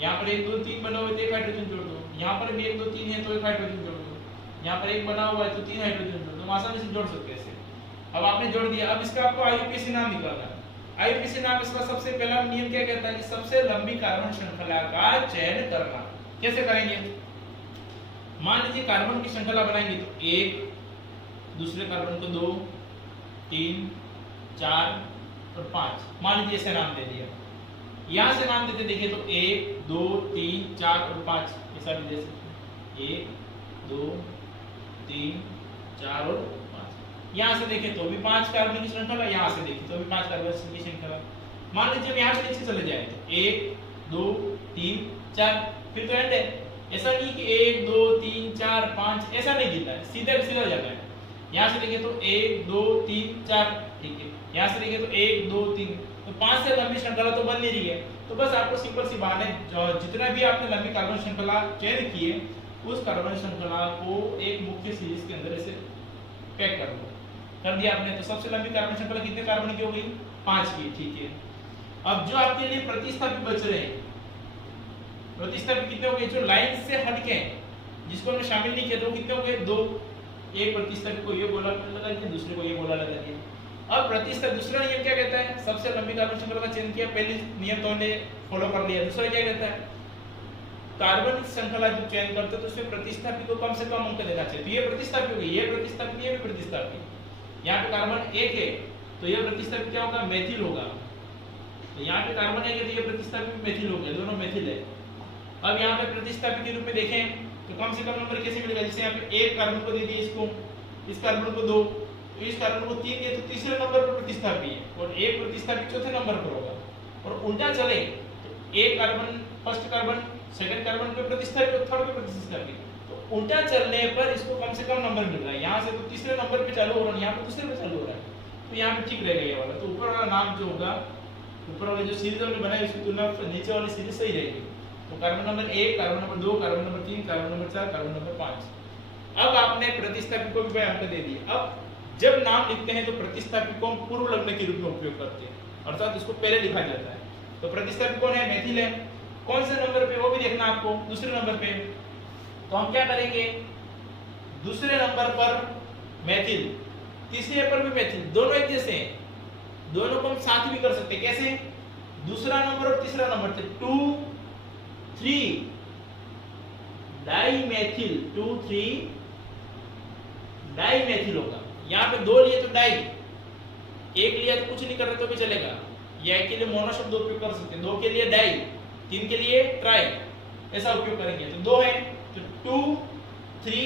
यहाँ पर 1 2 3 बने हुए तो 1 हाइड्रोजन जोड़ दो। यहाँ पर भी 1 2 3 है तो 1 हाइड्रोजन जोड़ दो। यहाँ पर 1 बना हुआ है तो 3 हाइड्रोजन जोड़ दो। आसानी से जोड़ सकते हैं इसे। अब आपने जोड़ दिया, अब इसका आपको आईयूपीएसी नाम निकालना है। आईयूपीएसी नाम इसका सबसे पहला नियम क्या कहता है कि सबसे लंबी कार्बन श्रृंखला का चयन करना। कैसे करेंगे? मान लीजिए कार्बन की श्रृंखला बनाएंगे तो 1, दूसरे कार्बन को 2, 3, 4 और 5, मान लीजिए ऐसे नाम दे दिया। यहां से नाम देते देखिए तो 1 2 3 4 और 5 ऐसा भी दे सकते हैं। 1 2 3 4 और 5। यहां से देखें तो भी 5 कार्बन की श्रृंखला, यहां से देखें तो भी 5 कार्बन की श्रृंखला। मान लीजिए यहां से नीचे चले जाए तो 1 2 3 4, फिर तो एंड है। ऐसा नहीं कि 1 2 3 4 5 ऐसा नहीं दिखता है, सीधा सीधा जाता है। यहां से देखें तो 1 2 3 4, ठीक है। यहां से देखें तो 1 2 3, तो 5 से लंबी श्रृंखला तो बन नहीं रही है। तो बस आपको सिंपल सी बात है, जितना भी आपने लंबी कार्बन श्रृंखला चयन की है उस कार्बन श्रृंखला को एक मुख्य सीरीज के अंदर ऐसे पैक कर दो। कर दिया आपने, तो सबसे लंबी कार्बन श्रृंखला कितने कार्बन की हो गई? 5 की, ठीक है। अब जो आपके लिए प्रतिस्थापी बच रहे हैं, प्रतिस्थापी कितने हो गए? जो लाइन से हटके जिसको हमने शामिल नहीं किया तो कितने हो गए? 2। एक प्रतिस्थापी को ये गोला लगा दिया, दूसरे को ये गोला लगा दिया। अब प्रतिस्थापी दूसरा नियम क्या कहता है? सबसे लंबी कार्बन श्रृंखला का चयन किया, पहले नियम तो हमने फॉलो कर लिया। दूसरा क्या कहता है? कार्बन श्रृंखला जो चयन करते हैं तो उसमें प्रतिस्थापी को कम से कम अंक देना चाहिए। तो ये प्रतिस्थापी हो गई, ये प्रतिस्थापी, ये भी प्रतिस्थापी। यहाँ पे कार्बन 1 है तो ये प्रतिस्थापी क्या होगा? मेथिल होगा। तो यहाँ पे कार्बन 1 है तो ये प्रतिस्थापी मेथिल हो गया, दोनों मेथिल है। अब यहाँ पे प्रतिस्थापी के रूप में देखें तो कम से कम नंबर कैसे मिलेगा? जैसे यहाँ पे 1 कार्बन को दे दिए, इसको, इस कार्बन को 2, तो इस कार्बन को 3 दिए तो तीसरे नंबर पर प्रतिस्थापी है और एक प्रतिस्थापी चौथे नंबर पर होगा। और उल्टा चले तो एक carbon first carbon second carbon पे प्रतिस्थापी और थर्ड पे प्रतिस्थापी, तो उल्टा चलने पर इसको कम से कम नंबर मिल रहा है। यहाँ से तो तीसरे नंबर पे चालू हो रहा है, यहाँ पे दूसरे पे चालू हो रहा है, तो यहाँ पे ठीक रहेगा ये वाला। तो ऊपर वाला नाम जो होगा, ऊपर वाली जो सीरीज हमने बनाई उसकी तुलना नीचे वाली सीरीज सही रहेगी। तो carbon number 1, carbon number 2, carbon number 3, carbon number 4, carbon number 5। अब आपने प्रतिस्थापी को भी अंक दे दिए। अब जब नाम लिखते हैं तो प्रतिस्थापी को हम पूर्व लग्न के रूप में उपयोग करते हैं, अर्थात उसको पहले लिखा जाता है। तो प्रतिस्थापी कौन है? मेथिल है। कौन से नंबर पे वो भी देखना आपको, दूसरे नंबर पे। तो हम क्या करेंगे? दूसरे नंबर पर मेथिल, तीसरे पर भी मेथिल, दोनों एक जैसे हैं, दोनों को हम साथ भी कर सकते हैं। कैसे? दूसरा नंबर और तीसरा नंबर थे 2 3 डाइमेथिल, 2 3 डाइमेथिल होगा। यहाँ पे 2 लिए तो डाई, 1 लिया तो कुछ नहीं कर रहे तो भी चलेगा। या के लिए मोनो शब्द उपयोग कर सकते हैं, 2 के लिए डाई, 3 के लिए ट्राई, ऐसा उपयोग करेंगे। तो 2 है तो 2 3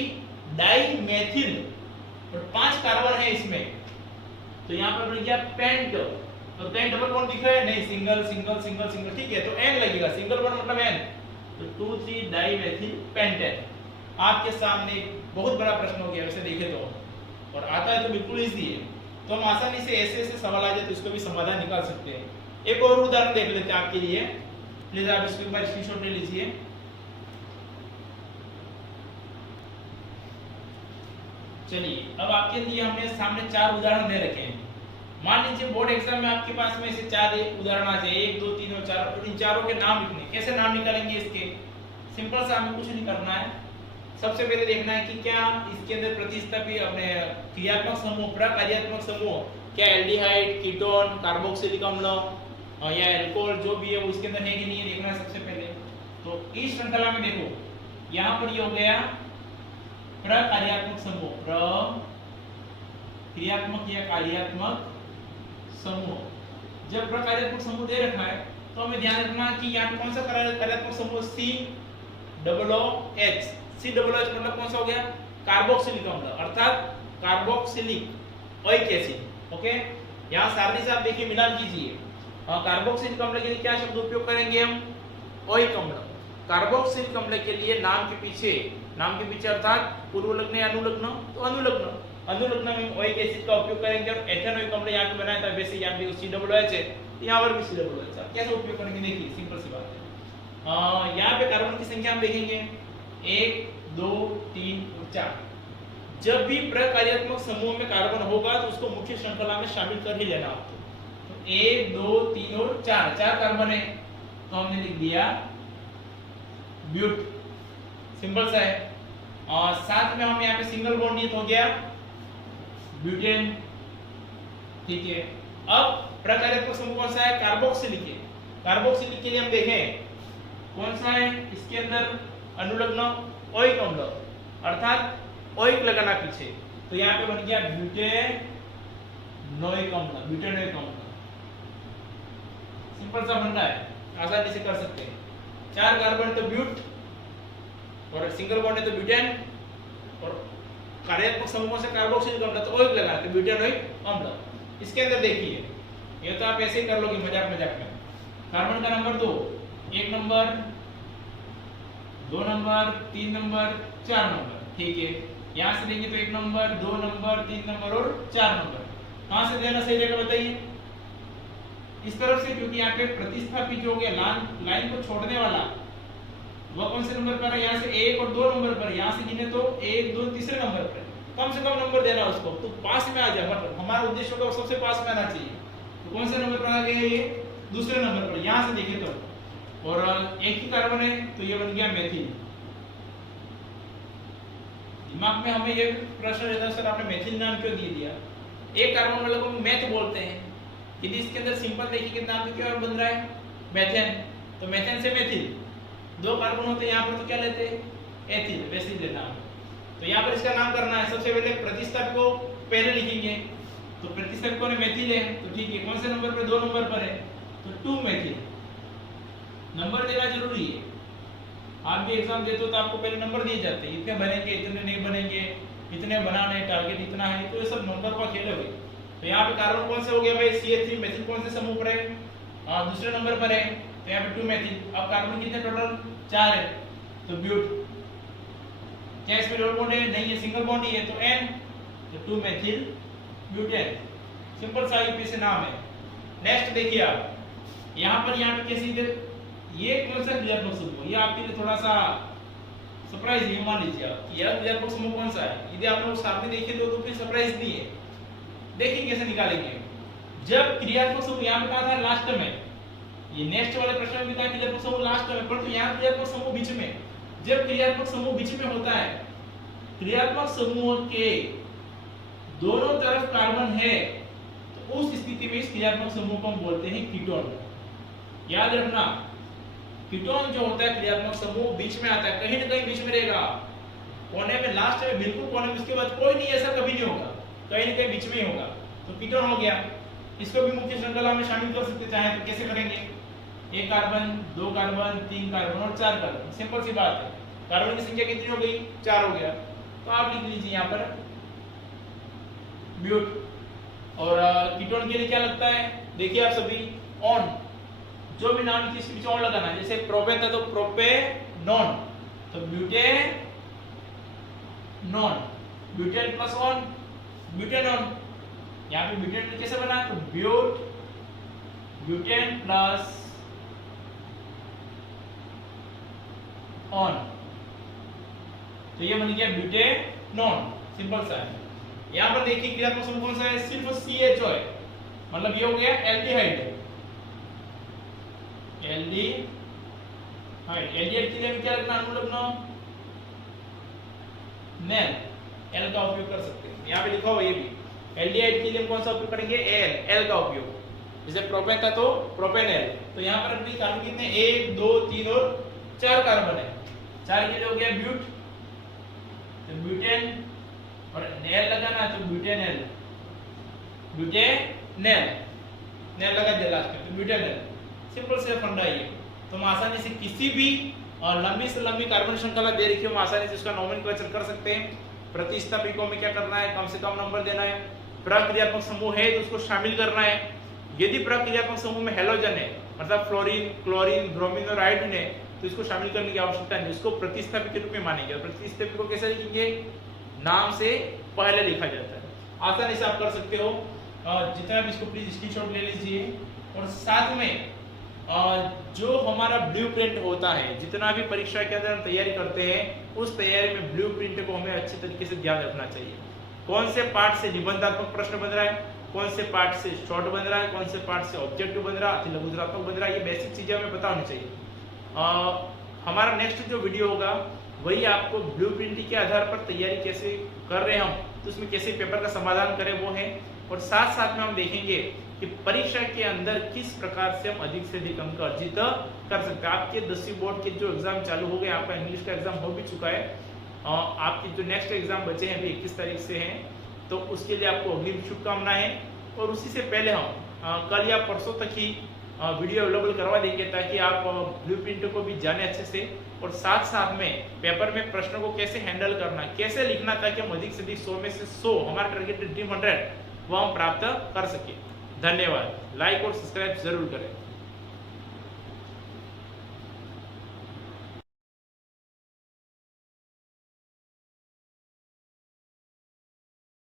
डाइमेथिल और 5 कार्बन है इसमें, तो यहाँ पर बन गया पेंट। तो पेंट डबल बॉन्ड दिख रहा है? नहीं, सिंगल सिंगल सिंगल सिंगल, ठीक है। तो एन लगेगा, सिंगल बॉन्ड मतलब एन, तो 2 3 डाइमेथिल पेंटेन। आपके सामने एक बहुत बड़ा प्रश्न हो गया वैसे देखे तो, और आता है तो बिल्कुल इजी है। तो हम आसानी से ऐसे ऐसे सवाल आ जाए तो इसको भी समाधान निकाल सकते हैं। एक और उदाहरण देख लेते हैं आपके लिए, प्लीज आप इसको एक बार स्क्रीनशॉट ले लीजिए। चलिए, अब आपके लिए हमने सामने 4 उदाहरण दे रखे हैं। मान लीजिए बोर्ड एग्जाम में आपके पास में ऐसे 4 उदाहरण आ जाए, 1 2 3 और 4, और इन चारों के नाम लिखने। कैसे नाम निकालेंगे इसके? सिंपल सा, हमें कुछ नहीं करना है। सबसे पहले देखना है कि क्या इसके अंदर प्रतिस्थापी अपने क्रियात्मक समूह, प्रकार्यात्मक समूह, क्या एल्डिहाइड, कीटोन, कार्बोक्सिलिक अम्ल या एल्कोहल जो भी है वो इसके अंदर है कि नहीं है देखना है सबसे पहले। तो इस श्रृंखला में देखो, यहाँ पर ये हो गया प्रकार्यात्मक समूह, क्रियात्मक या कार्यात्मक समूह। जब प्रकार्यात्मक समूह दे रखा है तो हमें ध्यान रखना कि यहाँ पे कौन सा कार्यात्मक समूह? COOH। COOH मतलब कौन सा हो गया? कार्बोक्सिलिक अम्ल, अर्थात कार्बोक्सिलिक ओइक एसिड। ओके, यहाँ सारणी से आप देखिए, मिलान कीजिए। कार्बोक्सिलिक अम्ल के लिए क्या शब्द उपयोग करेंगे हम? ओइक अम्ल। कार्बोक्सिलिक अम्ल के लिए नाम के पीछे अर्थात पूर्व लग्न या अनुलग्न, तो अनुलग्न में ओइक एसिड का उपयोग करेंगे और एथेनोइक अम्ल यहाँ पे बनाया था वैसे यहाँ पे COOH है, यहाँ पर भी COOH है। कैसे उपयोग करेंगे देखिए, सिंपल सी बात है। यहाँ पे कार्बन की संख्या हम देखेंगे 1 2 3 और 4। जब भी प्रकार्यात्मक समूह में कार्बन होगा तो उसको मुख्य श्रृंखला में शामिल कर ही लेना आपको। तो 1 2 3 और 4 कार्बन है, तो हमने लिख दिया ब्यूट, सिंपल सा है। और साथ में हम यहाँ पे सिंगल बॉन्ड ये हो गया ब्यूटेन, ठीक है। अब प्रकार्यात्मक समूह कौन सा है? कार्बोक्सिलिक है। कार्बोक्सिलिक के लिए हम देखें कौन सा है, इसके अंदर अनुलग्न ओइक अम्ल अर्थात ओइक लगाना पीछे, तो यहाँ पे बन गया ब्यूटेनोइक अम्ल। सिंपल सा बन रहा है, आसानी से कर सकते हैं। 4 कार्बन तो ब्यूट और सिंगल बॉन्ड है तो ब्यूटेन, और कार्यात्मक समूहों से कार्बोक्सिलिक अम्ल तो ओइक लगा तो ब्यूटेनोइक अम्ल। इसके अंदर देखिए, ये तो आप ऐसे ही कर लोगे मजाक में। कार्बन का number 2, 1 number 2 number 3 number 4 number, ठीक है। यहाँ से लेंगे तो 1 नंबर 2 नंबर 3 नंबर और 4 नंबर। कहां से देना सही रहेगा बताइए? इस तरफ से, क्योंकि यहाँ पे प्रतिस्थापित जो हो गया लाइन को छोड़ने वाला वो कौन से नंबर पर है? यहाँ से 1 और 2 नंबर पर, यहाँ से गिने तो 1 2 तीसरे नंबर पर। कम से कम नंबर देना उसको, तो पास में आ जाए, मतलब हमारा उद्देश्य होगा सबसे पास में आना चाहिए। तो कौन से नंबर पर आ गया ये? दूसरे नंबर पर। यहाँ से देखें तो, और एक ही कार्बन है तो ये बन गया मेथिल। दिमाग में हमें ये प्रश्न रहता है, सर आपने मेथिल नाम क्यों दे दिया? एक कार्बन वाले को मेथ बोलते हैं, यदि इसके अंदर सिंपल देखिए कितना नाम क्या बन रहा है? मेथेन, तो मेथेन से मेथिल। 2 कार्बन होते हैं यहाँ पर तो क्या लेते हैं? एथिल, वैसे ही लेना है। तो यहाँ पर इसका नाम करना है, सबसे पहले प्रतिस्थापक को पहले लिखेंगे, तो प्रतिस्थापकों ने मेथिल है तो ठीक है। कौन से नंबर पर? 2 नंबर पर है, तो 2 मेथिल। नंबर देना जरूरी है, आप भी एग्जाम देते हो तो आपको पहले नंबर दिए जाते हैं, इतने बनेंगे इतने नहीं बनेंगे, इतने बनाने, टारगेट इतना है, तो ये सब नंबर का खेल है। तो यहाँ पे कार्बन कौन से हो गया भाई? CH3। मेथिल कौन से समूह पर है? दूसरे नंबर पर है, तो यहाँ पे 2 मेथिल। अब कार्बन कितने टोटल? 4 है, तो ब्यूट। क्या इसमें डबल बॉन्ड है? नहीं है, सिंगल बॉन्ड ही है, तो N, तो 2 मेथिल ब्यूटेन। सिंपल सा यूपी से नाम है। नेक्स्ट देखिए आप, यहाँ पे कैसे ये कौन सा क्रियात्मक समूह? ये आपके लिए थोड़ा सा सरप्राइज है, मान लीजिए आप यह क्रियात्मक समूह कौन सा है। यदि आप लोग सामने देखें तो फिर सरप्राइज नहीं है। देखिए कैसे निकालेंगे। जब क्रियात्मक समूह यहाँ पे कहा था लास्ट में, ये नेक्स्ट वाले प्रश्न में भी कहा क्रियात्मक समूह लास्ट में, परंतु यहाँ क्रियात्मक समूह बीच में। जब क्रियात्मक समूह बीच में होता है, क्रियात्मक समूह के दोनों तरफ कार्बन है, तो उस स्थिति में इस क्रियात्मक समूह को हम बोलते हैं कीटोन। याद रखना, कीटोन जो होता है क्रियात्मक समूह बीच में आता है, कहीं ना कहीं बीच में रहेगा, कोने में, लास्ट में, बिल्कुल कोने में, उसके बाद कोई नहीं, ऐसा कभी नहीं होगा, कहीं ना कहीं बीच में ही होगा। तो कीटोन हो गया। इसको भी मुख्य श्रृंखला में शामिल कर सकते चाहे तो। कैसे करेंगे? 1 कार्बन 2 कार्बन 3 कार्बन और 4 कार्बन, सिंपल सी बात है। कार्बन की संख्या कितनी हो गई? 4 हो गया, तो आप लिख लीजिए यहाँ पर ब्यूट। और कीटोन के लिए क्या लगता है? देखिए आप सभी, ऑन, जो भी नाम लिखिए इसके पीछे ऑन लगाना है। जैसे प्रोपेन था तो प्रोपेनॉन, तो butanone, butane plus on, butanone. यहाँ पे ब्यूटेन कैसे बना? तो ब्यूटेन प्लस ऑन, तो ये बन गया ब्यूटेनॉन, सिंपल सा है। यहाँ पर देखिए क्रियात्मक समूह कौन सा है? सिर्फ CHO है, मतलब ये हो गया एल्डिहाइड। एल्डिहाइड के लिए क्या रखना? अनुलग्न नेल, L का उपयोग कर सकते हैं। यहाँ पे लिखा हुआ ये भी, एल्डिहाइड के लिए कौन सा उपयोग करेंगे? L का उपयोग। जैसे प्रोपेन का तो प्रोपेनल, तो यहाँ पर भी कार्बन कितने? 1 2 3 और 4 कार्बन है। 4 के लिए हो गया ब्यूट, तो ब्यूटेन, और नेल लगाना है तो ब्यूटेनल, नेल लगा दिया लास्ट में, तो ब्यूटेनल। सिंपल से फंडा है ये। तो हम आसानी से किसी भी लंबी से लंबी कार्बन श्रृंखला दे रखी हो, हम आसानी से उसका नोमेनक्लेचर कर सकते हैं। प्रतिस्थापकों में क्या करना है? कम से कम नंबर देना है। प्रक्रियात्मक समूह है तो उसको शामिल करना है। यदि प्रक्रियात्मक समूह में हैलोजन है मतलब फ्लोरीन, क्लोरीन, ब्रोमीन और आयोडीन है तो इसको शामिल करने की आवश्यकता नहीं, इसको प्रतिस्थापी के रूप में मानेंगे। और प्रतिस्थापी को कैसे लिखेंगे? नाम से पहले लिखा जाता है। आसानी से आप कर सकते हो। जितना भी इसको प्लीज स्क्रीनशॉट ले लीजिए। और साथ में जो हमारा ब्लूप्रिंट होता है, जितना भी परीक्षा के अंदर हम तैयारी करते हैं उस तैयारी में ब्लूप्रिंट को हमें अच्छी तरीके से ध्यान रखना चाहिए। कौन से पार्ट से निबंधात्मक प्रश्न बन रहा है, कौन से पार्ट से शॉर्ट बन रहा है, कौन से पार्ट से ऑब्जेक्टिव बन रहा है, अति लघुचरात्मक बन रहा है, ये बेसिक चीजें हमें पता होनी चाहिए। हमारा नेक्स्ट जो वीडियो होगा वही आपको ब्लूप्रिंट के आधार पर तैयारी कैसे कर रहे हैं हम, तो उसमें कैसे पेपर का समाधान करें वो है। और साथ साथ में हम देखेंगे कि परीक्षा के अंदर किस प्रकार से हम अधिक से अधिक अंक अर्जित कर सकते हैं। आपके 10वीं बोर्ड के जो एग्जाम चालू हो गए, आपका इंग्लिश का एग्जाम हो भी चुका है, आपके जो नेक्स्ट एग्जाम बचे हैं अभी 21 तारीख से हैं, तो उसके लिए आपको अग्रिम शुभकामनाएं। और उसी से पहले हम कल या परसों तक ही वीडियो अवेलेबल करवा देंगे ताकि आप ब्लूप्रिंट को भी जाने अच्छे से, और साथ साथ में पेपर में प्रश्नों को कैसे हैंडल करना, कैसे लिखना, ताकि हम अधिक से अधिक 100 में से 100 हमारा टारगेट ड्रीम 100 वो हम प्राप्त कर सके। धन्यवाद। लाइक और सब्सक्राइब जरूर करें।